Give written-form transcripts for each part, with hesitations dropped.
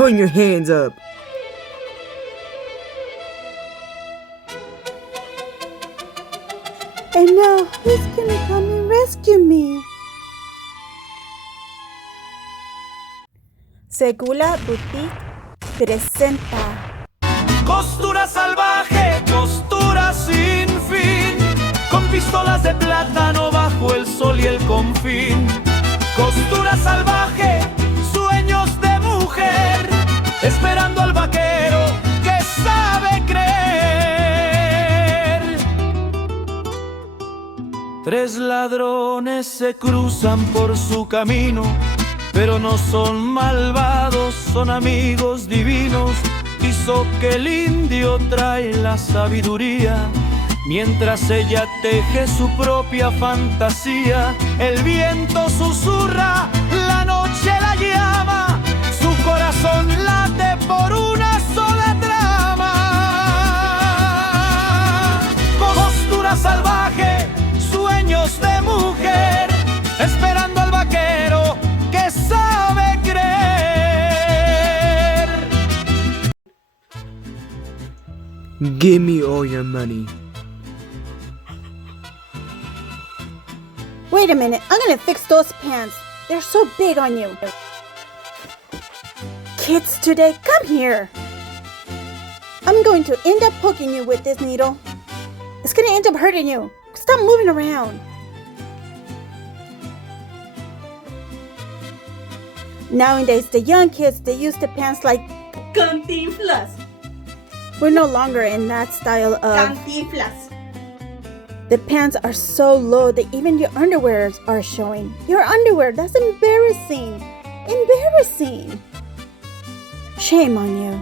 Put your hands up. And now, who's gonna come and rescue me? Segula Boutique presenta Costura salvaje, costura sin fin, con pistolas de plátano bajo el sol y el confín. Costura salvaje, sueños de mujer, esperando al vaquero que sabe creer. Tres ladrones se cruzan por su camino, pero no son malvados, son amigos divinos. Hizo que el indio trae la sabiduría, mientras ella teje su propia fantasía. El viento susurra, la noche la llama, su corazón late por una sola trama. Costura salvaje, sueños de mujer, esperando al vaquero que sabe creer. Give me all your money. Wait a minute, I'm gonna fix those pants. They're so big on you. Kids today, come here. I'm going to end up poking you with this needle. It's gonna end up hurting you. Stop moving around. Nowadays, the young kids, they use the pants like Cantinflas. we're no longer in that style of Cantinflas. the pants are so low that even your underwear are showing. Your underwear, that's embarrassing. Embarrassing. Shame on you.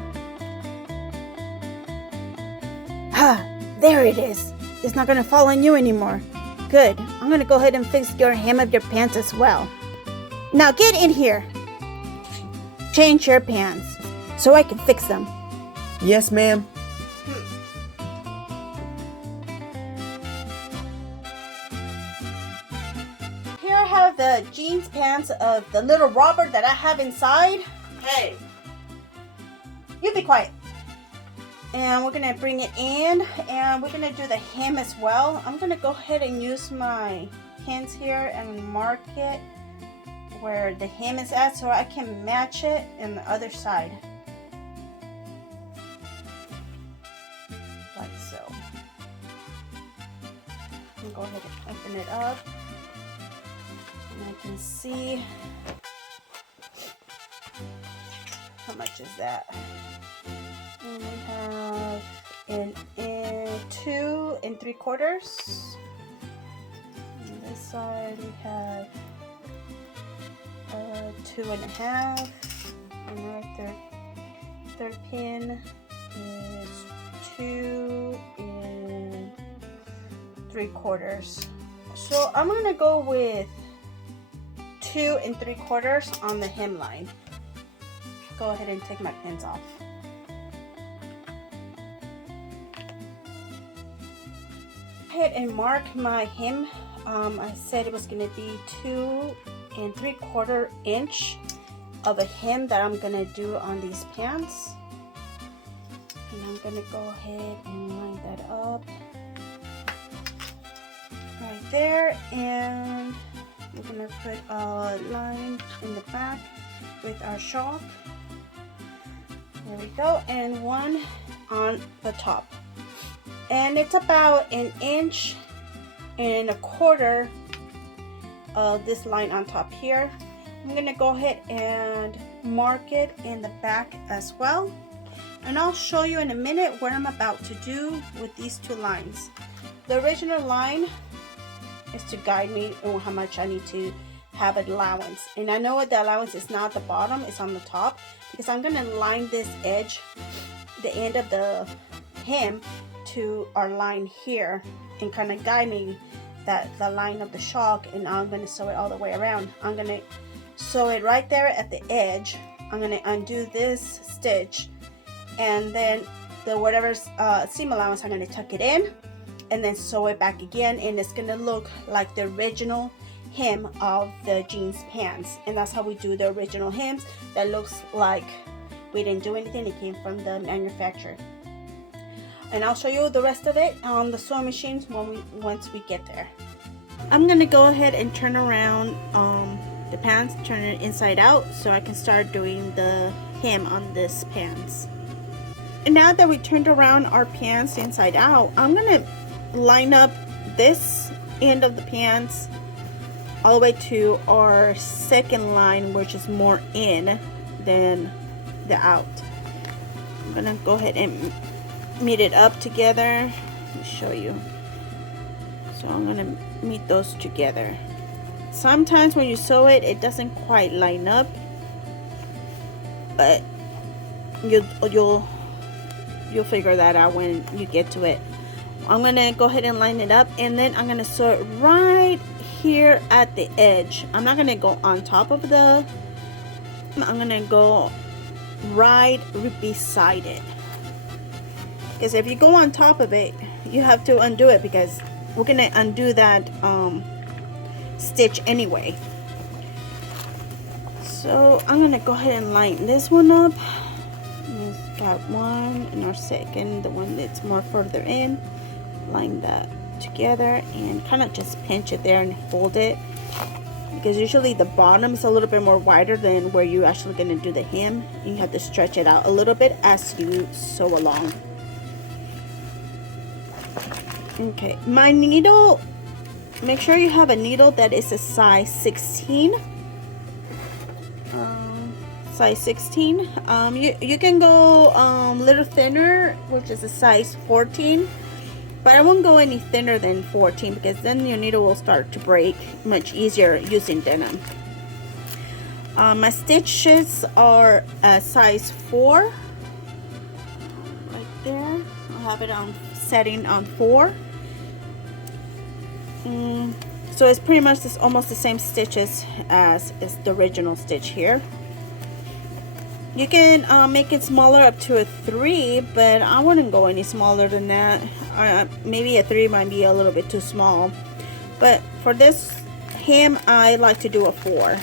Ah, there it is. It's not gonna fall on you anymore. Good. I'm gonna go ahead and fix your hem of your pants as well. Now get in here. Change your pants so I can fix them. Yes, ma'am. Here I have the jeans pants of the little Robert that I have inside. Hey, you be quiet. And we're gonna bring it in and we're gonna do the hem as well. I'm gonna go ahead and use my pins here and mark it where the hem is at so I can match it in the other side. Like so. I'll go ahead and open it up. And I can see how much is that. And we have an 2 3/4. On this side we have 2 1/2. And our third pin is 2 3/4. So I'm gonna go with 2 3/4 on the hemline. Go ahead and take my pins off. Ahead and mark my hem. I said it was going to be 2 3/4 inch of a hem that I'm going to do on these pants. And I'm going to go ahead and line that up right there. And we're going to put a line in the back with our chalk. There we go. And one on the top. And it's about 1 1/4 inch of this line on top here. I'm gonna go ahead and mark it in the back as well, and I'll show you in a minute what I'm about to do with these two lines. The original line is to guide me on how much I need to have an allowance, and I know what the allowance is not at the bottom, it's on the top, because I'm gonna line this edge, the end of the hem, to our line here and kind of guide me that the line of the chalk, and I'm going to sew it all the way around. I'm going to sew it right there at the edge. I'm going to undo this stitch, and then the whatever seam allowance, I'm going to tuck it in and then sew it back again, and it's going to look like the original hem of the jeans pants. And that's how we do the original hems. That looks like We didn't do anything, it came from the manufacturer. And I'll show you the rest of it on the sewing machines once we get there. I'm gonna go ahead and turn around the pants, turn it inside out so I can start doing the hem on this pants. And now that we turned around our pants inside out, I'm gonna line up this end of the pants all the way to our second line, which is more in than the out. I'm gonna go ahead and meet it up together. Let me show you. So I'm gonna meet those together. Sometimes when you sew it, it doesn't quite line up, but you'll figure that out when you get to it. I'm gonna go ahead and line it up, and then I'm gonna sew it right here at the edge. I'm not gonna go on top of the, I'm gonna go right beside it, because if you go on top of it, you have to undo it, because we're gonna undo that stitch anyway. So I'm gonna go ahead and line this one up. We've got one, and our second, the one that's more further in, line that together and kind of just pinch it there and hold it, because usually the bottom is a little bit more wider than where you're actually going to do the hem. You have to stretch it out a little bit as you sew along. Okay, my needle, make sure you have a needle that is a size 16. Size 16. You can go a little thinner, which is a size 14, but I won't go any thinner than 14, because then your needle will start to break much easier using denim. My stitches are a size 4 right there. I'll have it on setting on 4. So it's pretty much almost the same stitches as is the original stitch here. You can make it smaller up to a 3, but I wouldn't go any smaller than that. Maybe a 3 might be a little bit too small, but for this hem I like to do a 4.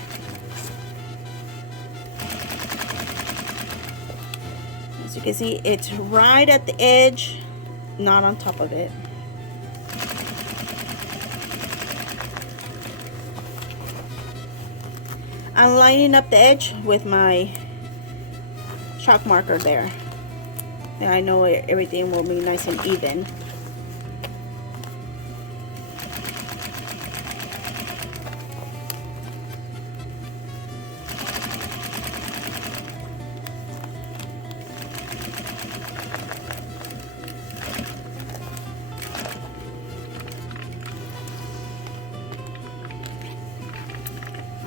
As you can see, it's right at the edge, not on top of it. I'm lining up the edge with my chalk marker there. And I know everything will be nice and even.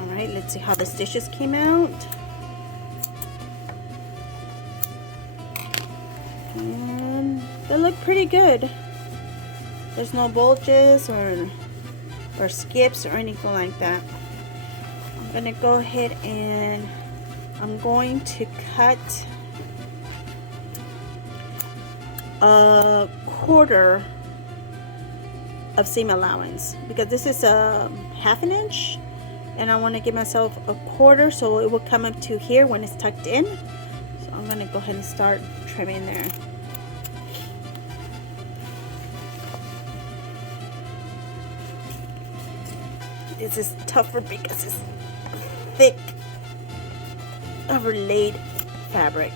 Alright, let's see how the stitches came out. And they look pretty good. There's no bulges or skips or anything like that. I'm gonna go ahead and I'm going to cut a quarter of seam allowance, because this is a 1/2 inch and I want to give myself a quarter so it will come up to here when it's tucked in. So I'm gonna go ahead and start trimming there. This is tougher because it's thick overlaid fabric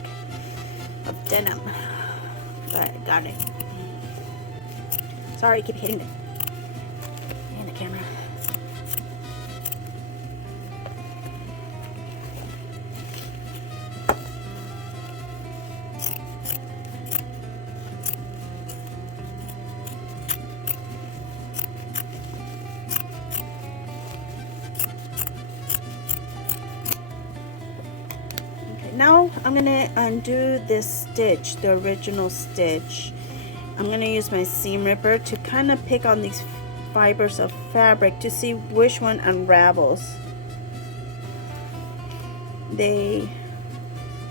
of denim, but I got it. Sorry, I keep hitting it in the camera. Now I'm gonna undo this stitch, the original stitch. I'm gonna use my seam ripper to kind of pick on these fibers of fabric to see which one unravels.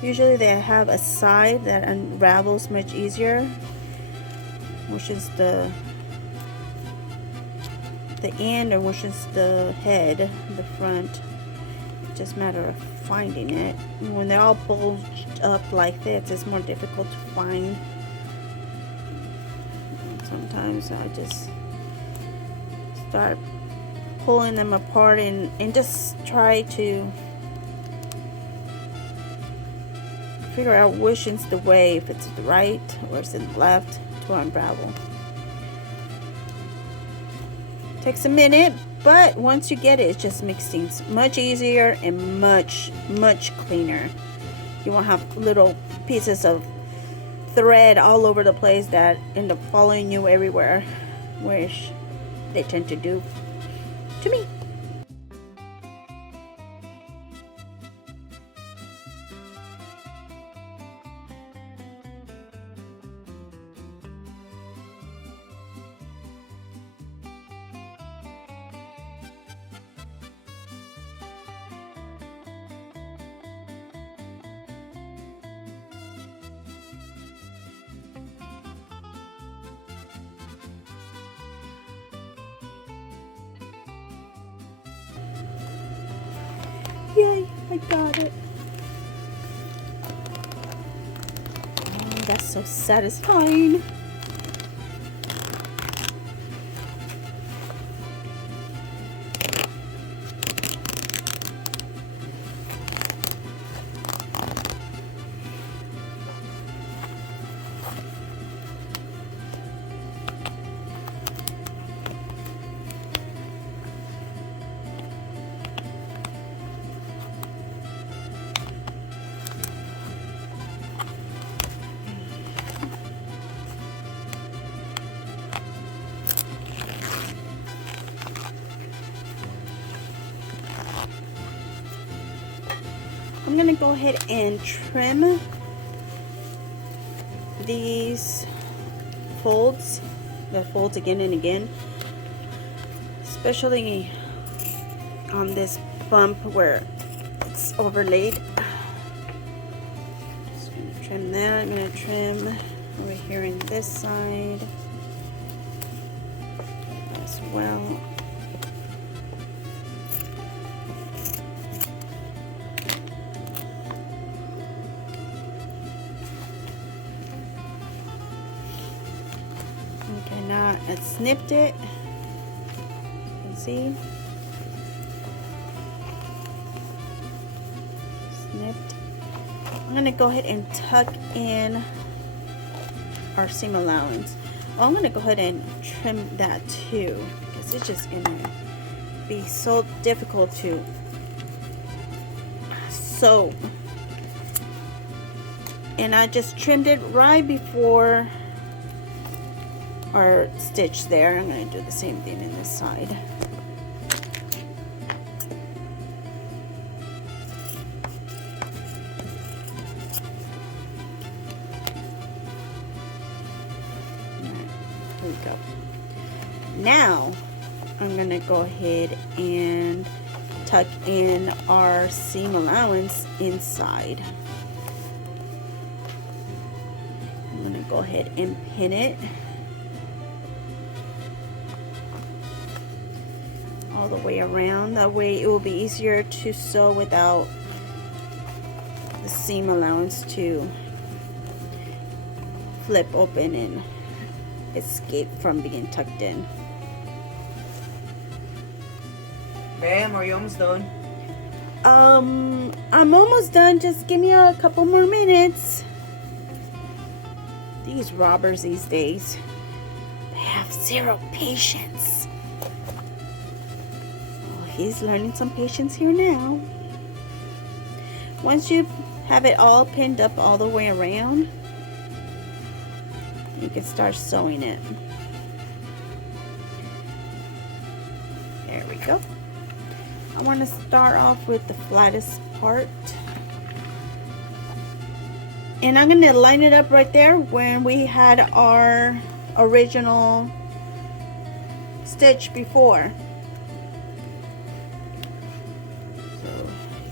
Usually they have a side that unravels much easier, which is the end, or which is the head, the front. It's just a matter of finding it. When they're all bulged up like this, it's more difficult to find. Sometimes I just start pulling them apart and just try to figure out which is the way, if it's the right or it's the left to unravel. Takes a minute, but once you get it, it just makes things much easier and much cleaner. You won't have little pieces of thread all over the place that end up following you everywhere, which they tend to do to me. Yay, I got it. Oh, that's so satisfying. I'm gonna go ahead and trim these folds, the folds again and again, especially on this bump where it's overlaid. Just gonna trim that. I'm gonna trim over here on this side as well. Okay, now I snipped it. You can see. Snipped. I'm gonna go ahead and tuck in our seam allowance. Well, I'm gonna go ahead and trim that too, because it's just gonna be so difficult to sew. And I just trimmed it right before our stitch there. I'm going to do the same thing in this side. There we go. Now I'm going to go ahead and tuck in our seam allowance inside. I'm going to go ahead and pin it all the way around. That way it will be easier to sew without the seam allowance to flip open and escape from being tucked in. Ma'am, are you almost done? I'm almost done. Just give me a couple more minutes. These robbers these days, they have zero patience. He's learning some patience here now. Once you have it all pinned up all the way around, you can start sewing it. There we go. I want to start off with the flattest part. And I'm going to line it up right there when we had our original stitch before.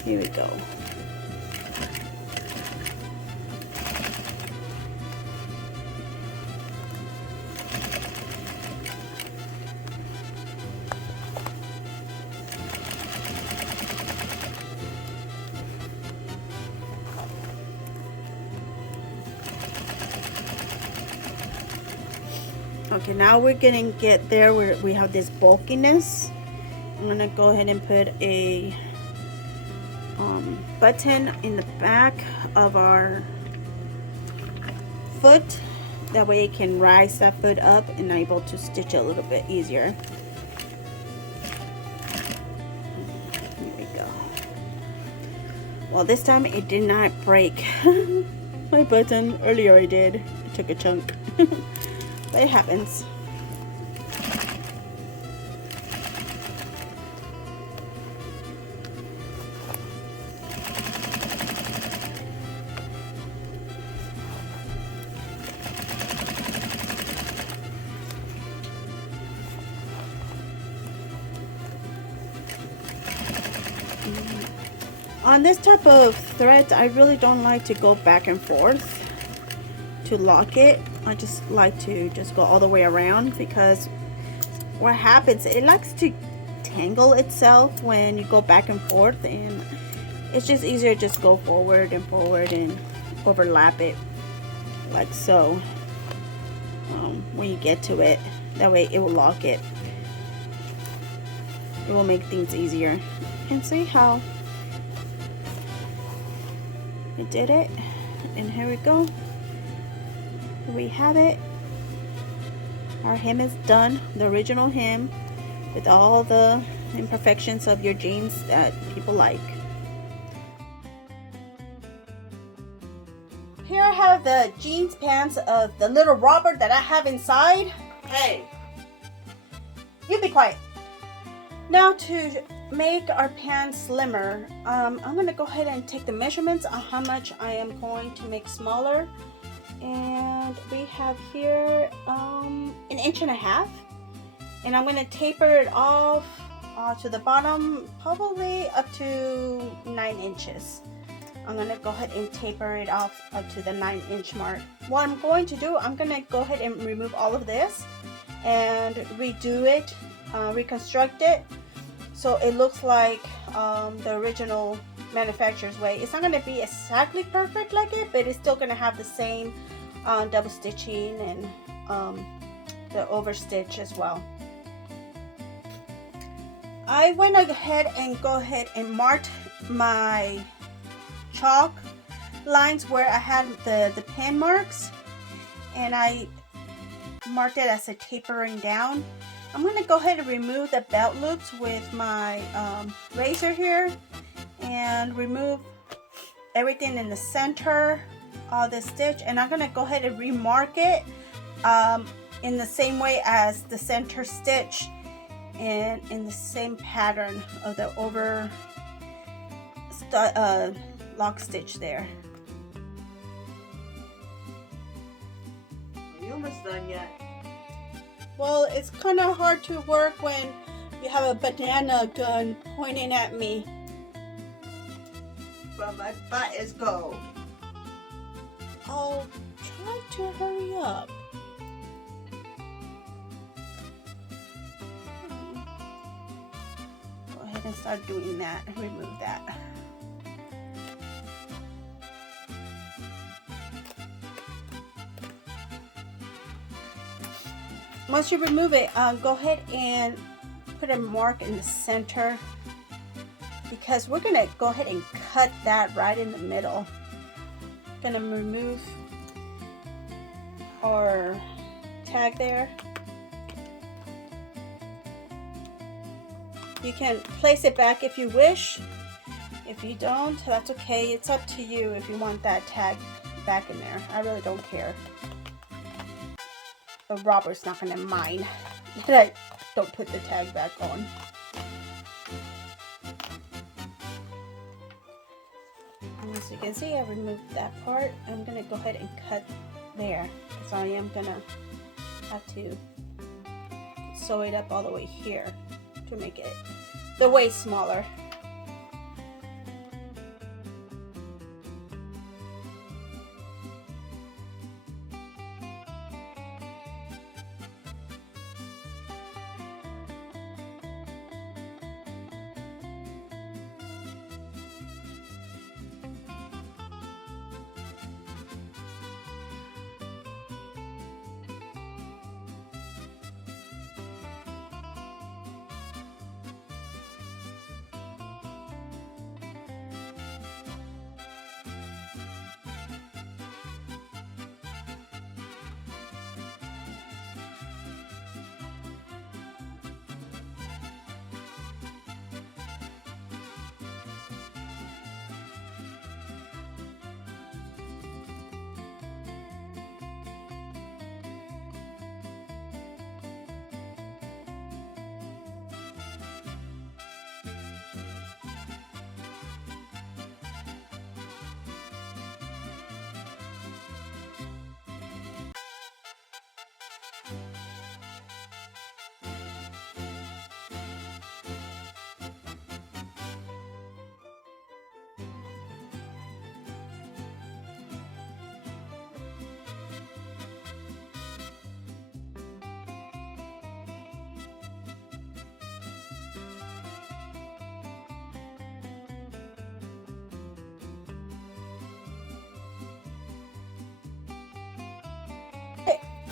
Here we go. Okay, now we're gonna get there where we have this bulkiness. I'm gonna go ahead and put a button in the back of our foot. That way it can rise that foot up and able to stitch a little bit easier. Here we go. Well, this time it did not break my button. Earlier I did. It took a chunk. But it happens. On this type of thread, I really don't like to go back and forth to lock it. I just like to just go all the way around, because what happens, it likes to tangle itself when you go back and forth, and it's just easier to just go forward and overlap it like so when you get to it. That way it will lock it. It will make things easier. And see how I did it. And here we go. Here we have it. Our hem is done, the original hem, with all the imperfections of your jeans that people like. Here I have the jeans pants of the little Robert that I have inside. Hey! You be quiet. Now to make our pants slimmer, I'm going to go ahead and take the measurements on how much I am going to make smaller. And we have here 1.5 inches, and I'm going to taper it off to the bottom, probably up to 9 inches. I'm going to go ahead and taper it off up to the 9-inch mark. What I'm going to do, I'm going to go ahead and remove all of this and redo it, reconstruct it, so it looks like the original manufacturer's way. It's not going to be exactly perfect like it, but it's still going to have the same double stitching and the overstitch as well. I went ahead and marked my chalk lines where I had the pin marks, and I marked it as a tapering down. I'm going to go ahead and remove the belt loops with my razor here and remove everything in the center of the stitch, and I'm going to go ahead and remark it in the same way as the center stitch and in the same pattern of the over lock stitch there. Are you almost done yet? Well, it's kind of hard to work when you have a banana gun pointing at me. But my butt is gold. I'll try to hurry up. Go ahead and start doing that and remove that. Once you remove it, go ahead and put a mark in the center, because we're gonna go ahead and cut that right in the middle. Gonna remove our tag there. You can place it back if you wish. If you don't, that's okay. It's up to you if you want that tag back in there. I really don't care. But Robert's not gonna mind that I don't put the tag back on. And as you can see, I removed that part. I'm gonna go ahead and cut there, so I am gonna have to sew it up all the way here to make it the waist smaller.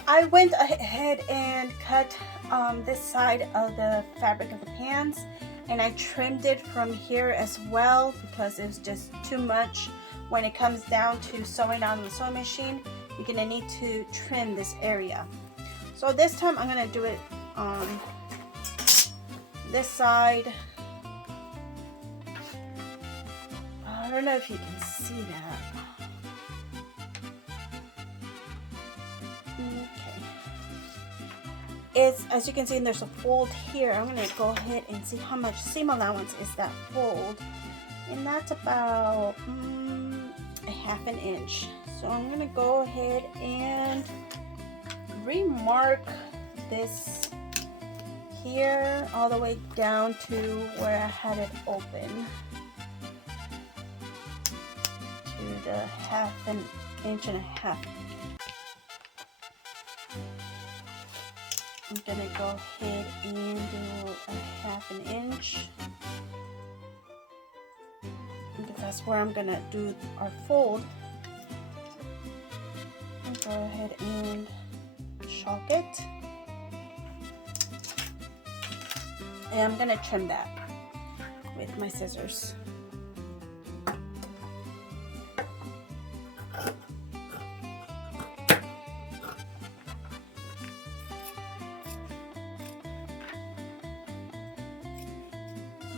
I went ahead and cut this side of the fabric of the pants, and I trimmed it from here as well because it was just too much. When it comes down to sewing on the sewing machine, you're gonna need to trim this area. So this time I'm gonna do it on this side. I don't know if you can see that. Okay. It's, as you can see, there's a fold here. I'm gonna go ahead and see how much seam allowance is that fold, and that's about a half an inch. So I'm gonna go ahead and remark this here all the way down to where I had it open, to the half an inch and a half. I'm gonna go ahead and do a half an inch, because that's where I'm gonna do our fold. And go ahead and chalk it, and I'm gonna trim that with my scissors.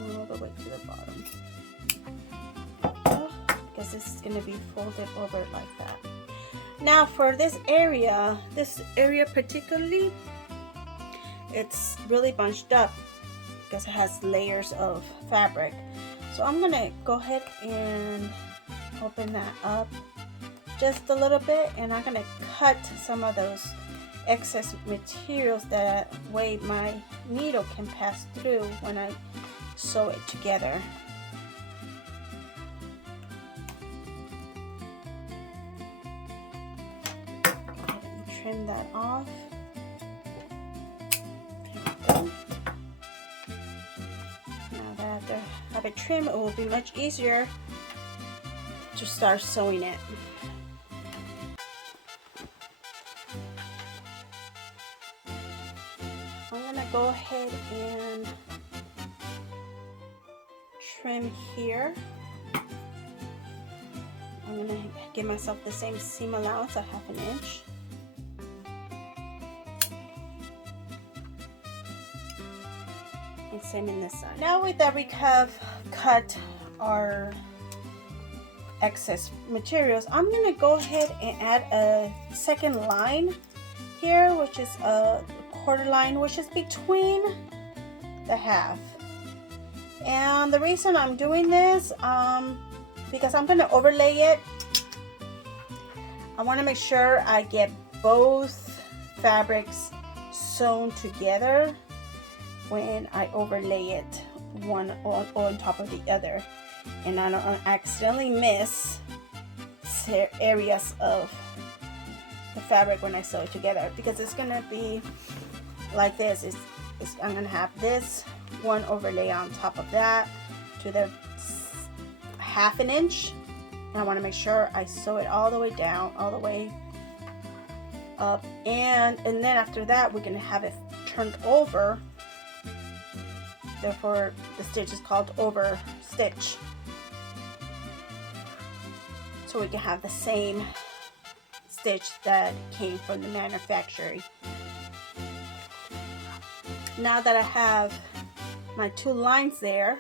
All the way to the bottom, because this is going to be folded over like that. Now for this area particularly, it's really bunched up because it has layers of fabric. So I'm going to go ahead and open that up just a little bit, and I'm going to cut some of those excess materials, that way my needle can pass through when I sew it together. Go ahead and trim that off. There we go. Now that I have it trimmed, it will be much easier to start sewing it. I'm gonna go ahead and trim here. I'm gonna give myself the same seam allowance, a half an inch. And same in this side. Now with that, we have cut our excess materials. I'm gonna go ahead and add a second line here, which is a quarter line, which is between the half. And the reason I'm doing this, because I'm going to overlay it. I want to make sure I get both fabrics sewn together when I overlay it one on top of the other, and I don't accidentally miss areas of the fabric when I sew it together, because it's going to be like this. I'm going to have this one overlay on top of that to the half an inch, and I want to make sure I sew it all the way down, all the way up, and then after that we're going to have it turned over. Therefore the stitch is called over stitch, so we can have the same stitch that came from the manufacturer. Now that I have my two lines there,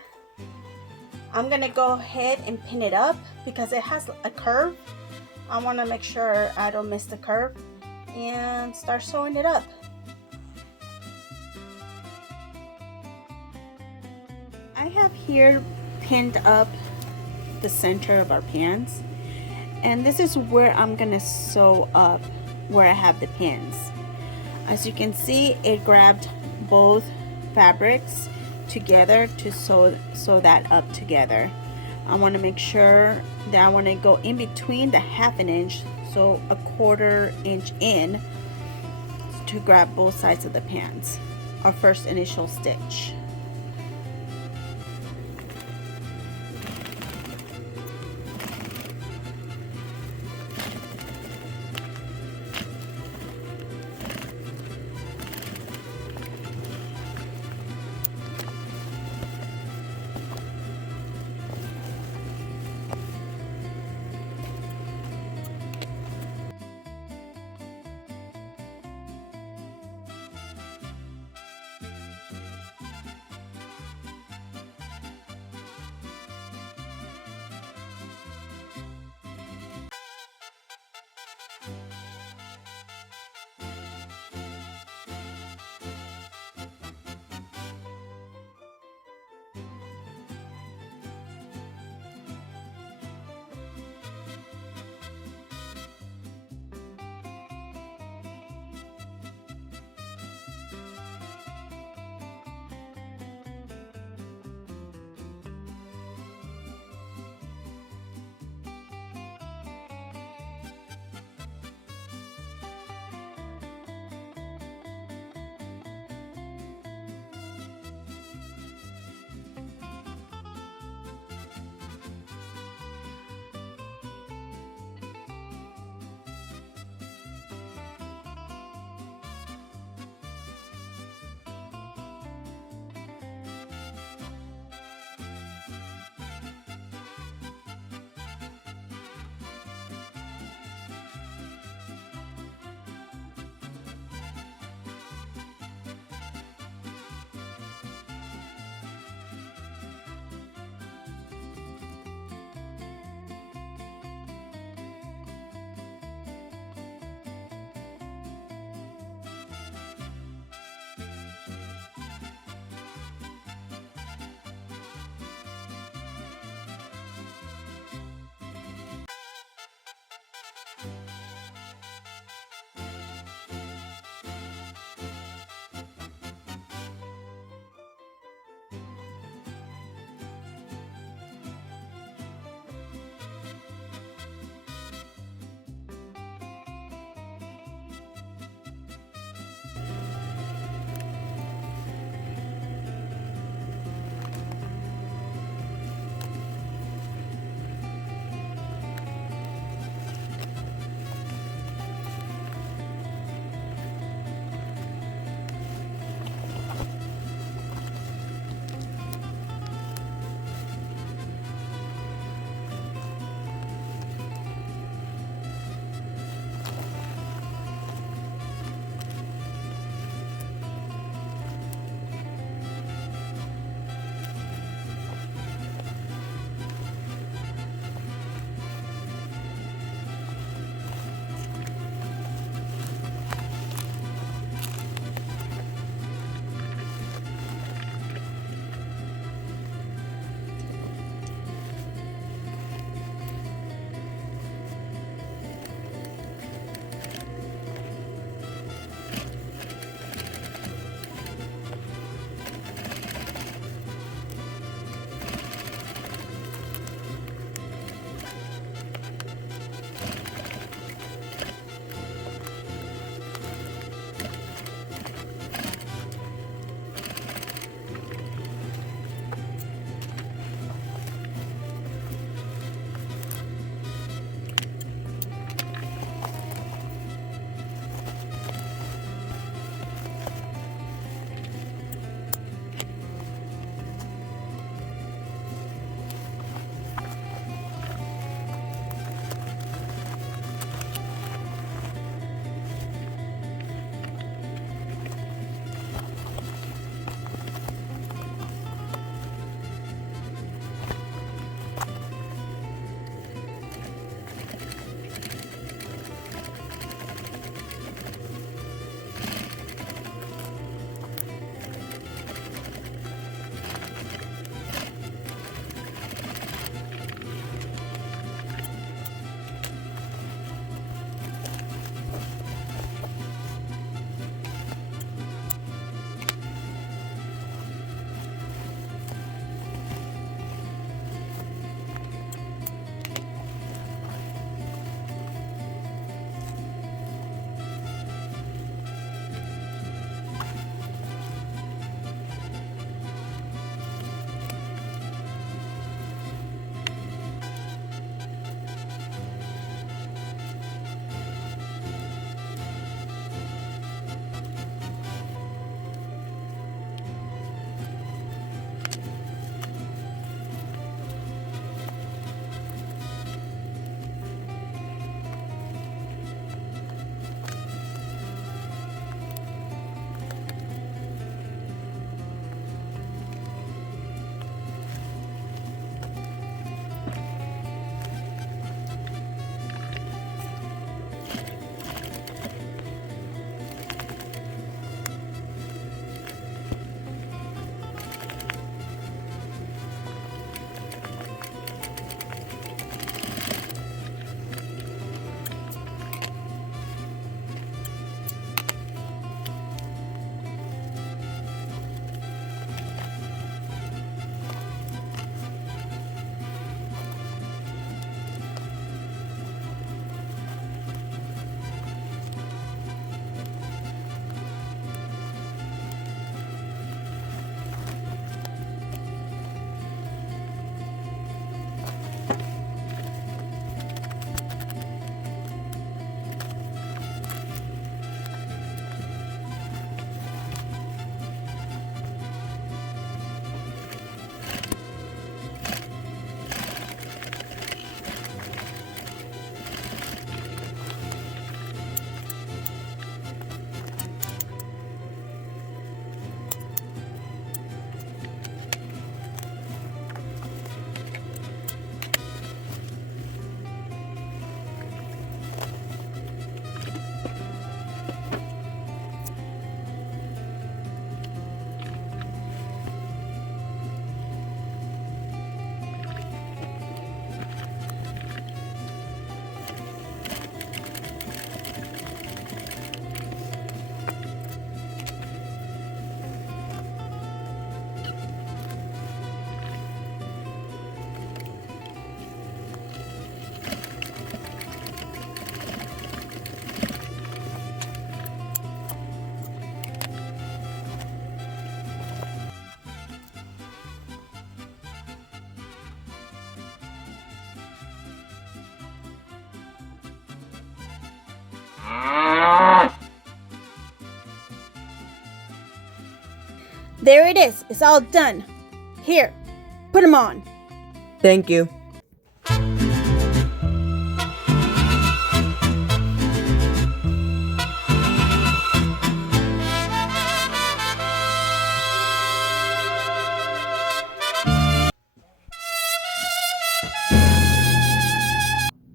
I'm gonna go ahead and pin it up because it has a curve. I want to make sure I don't miss the curve, and start sewing it up. I have here pinned up the center of our pants, and this is where I'm gonna sew up where I have the pins. As you can see, it grabbed both fabrics together to sew that up together. I want to make sure that I want to go in between the half an inch, so a quarter inch in, to grab both sides of the pants, our first initial stitch. There it is. It's all done. Here, put them on. Thank you.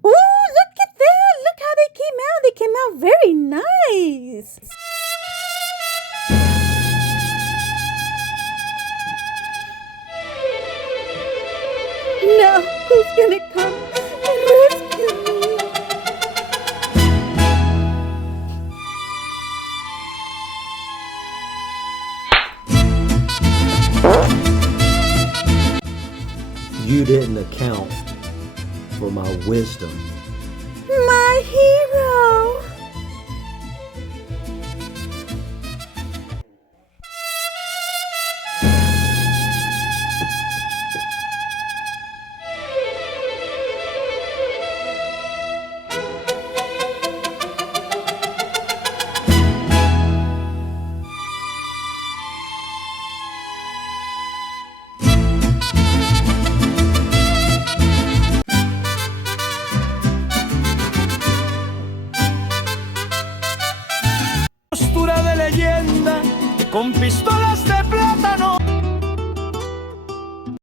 Ooh, look at that. Look how they came out. They came out very nice. Now, who's gonna come and rescue me? You didn't account for my wisdom. My hero. Costura de leyenda, con pistola